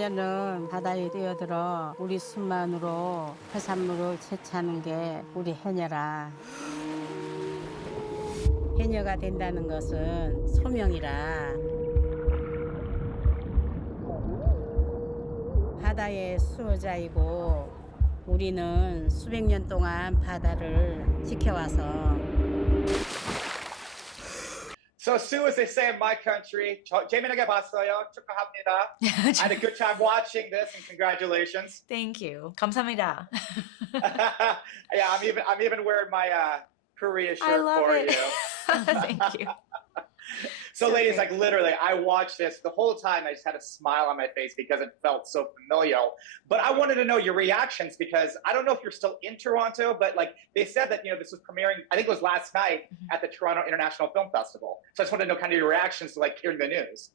해녀는 바다에 뛰어들어 우리 손만으로 해산물을 채취하는 게 우리 해녀라. 해녀가 된다는 것은 소명이라. 바다의 수호자이고 우리는 수백 년 동안 바다를 지켜와서. So Sue, as they say in my country, 재미나게 봤어요. 축하합니다. I had a good time watching this, and congratulations. Thank you. 감사합니다. Yeah, I'm even wearing my Korea I shirt love for it. you. Thank you. So, So ladies, great. like literally, I watched this the whole time. I just had a smile on my face because it felt so familial. But I wanted to know your reactions because I don't know if you're still in Toronto, but like they said that this was premiering. I think it was last night at the Toronto International Film Festival. So I just wanted to know kind of your reactions to like hearing the news.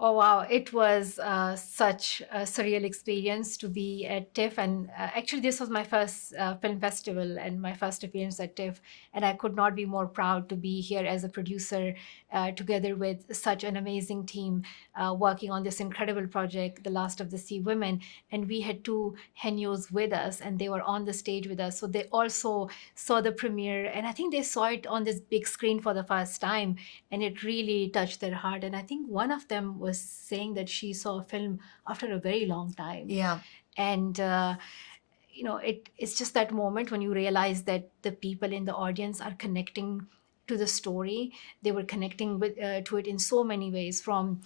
Oh, wow. It was such a surreal experience to be at TIFF. And actually, this was my first film festival and my first appearance at TIFF. And I could not be more proud to be here as a producer together with such an amazing team working on this incredible project, The Last of the Sea Women. And we had two Henyos with us and they were on the stage with us. So they also saw the premiere. And I think they saw it on this big screen for the first time. And it really touched their heart. And I think one of them was saying that she saw a film after a very long time. Yeah. And, it's just that moment when you realize that the people in the audience are connecting to the story. They were connecting to it in so many ways, from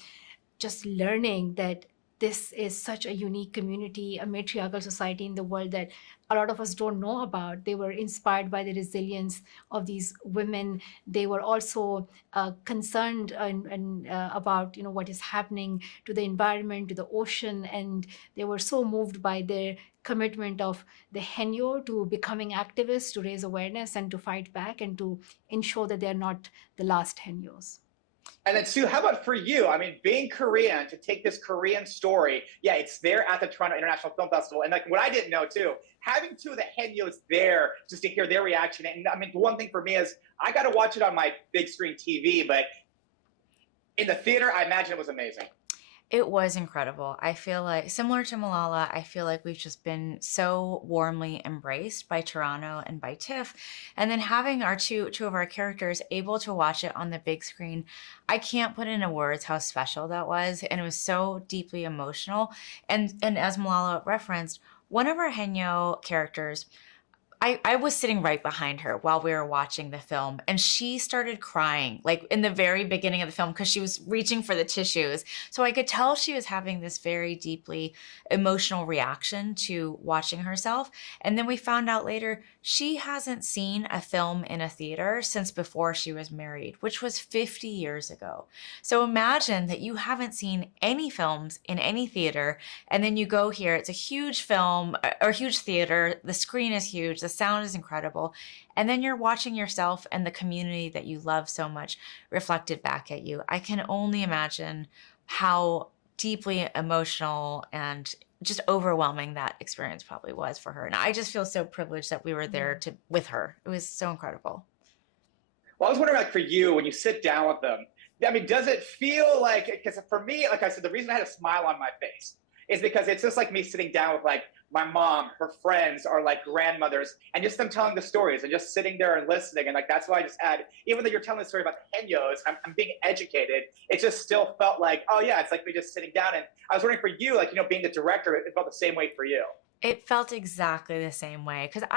just learning that this is such a unique community, a matriarchal society in the world that a lot of us don't know about. They were inspired by the resilience of these women. They were also concerned about what is happening to the environment, to the ocean, and they were so moved by their commitment of the Henyo to becoming activists, to raise awareness and to fight back and to ensure that they're not the last Henyos. And then Sue, how about for you? I mean, being Korean, to take this Korean story, yeah, it's there at the Toronto International Film Festival. And like what I didn't know too, having two of the Henyos there just to hear their reaction. And I mean, the one thing for me is I got to watch it on my big screen TV, but in the theater, I imagine it was amazing. It was incredible. I feel like, similar to Malala, I feel like we've just been so warmly embraced by Toronto and by TIFF. And then having our two of our characters able to watch it on the big screen, I can't put into words how special that was. And it was so deeply emotional. And as Malala referenced, one of our Henyo characters, I was sitting right behind her while we were watching the film, and she started crying like in the very beginning of the film because she was reaching for the tissues. So I could tell she was having this very deeply emotional reaction to watching herself. And then we found out later she hasn't seen a film in a theater since before she was married, which was 50 years ago. So imagine that you haven't seen any films in any theater, and then you go here, it's a huge film or huge theater, the screen is huge, the sound is incredible, and then you're watching yourself and the community that you love so much reflected back at you. I can only imagine how deeply emotional and just overwhelming that experience probably was for her. And I just feel so privileged that we were there with her. It was so incredible. Well, I was wondering, like, for you, when you sit down with them, I mean, does it feel like, because for me, like I said, the reason I had a smile on my face is because it's just like me sitting down with like my mom, her friends, or like grandmothers, and just them telling the stories and just sitting there and listening. And like, that's why I just had, even though you're telling the story about the Henyos, I'm being educated. It just still felt like, oh yeah, it's like me just sitting down. And I was wondering for you, like, being the director, it felt the same way for you. It felt exactly the same way because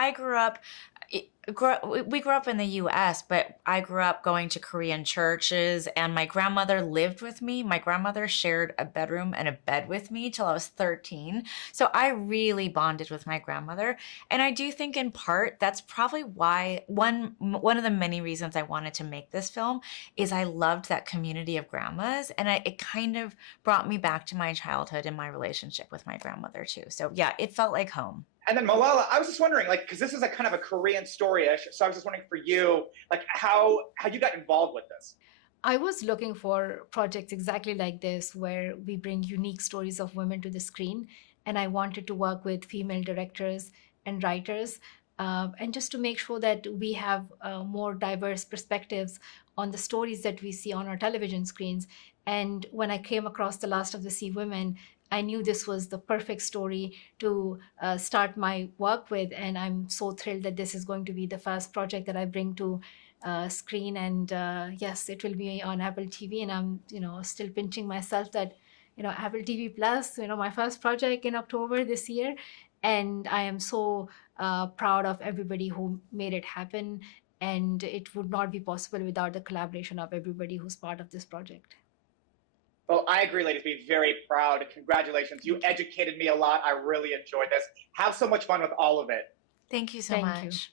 we grew up in the US, but I grew up going to Korean churches, and my grandmother lived with me. My grandmother shared a bedroom and a bed with me till I was 13. So I really bonded with my grandmother. And I do think in part that's probably why one of the many reasons I wanted to make this film is I loved that community of grandmas, and it kind of brought me back to my childhood and my relationship with my grandmother too. So yeah, it felt like home. And then Malala, I was just wondering, like, because this is a kind of a Korean story-ish, so I was just wondering for you, like, how you got involved with this. I was looking for projects exactly like this, where we bring unique stories of women to the screen. And I wanted to work with female directors and writers, and just to make sure that we have more diverse perspectives on the stories that we see on our television screens. And when I came across The Last of the Sea Women, I knew this was the perfect story to start my work with, and I'm so thrilled that this is going to be the first project that I bring to screen. And yes, it will be on Apple TV, and I'm still pinching myself that Apple TV Plus, my first project in October this year, and I am so proud of everybody who made it happen. And it would not be possible without the collaboration of everybody who's part of this project. Well, I agree, ladies. Be very proud. Congratulations. You educated me a lot. I really enjoyed this. Have so much fun with all of it. Thank you so Thank you. much.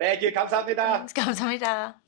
Thank you. 감사합니다. 감사합니다.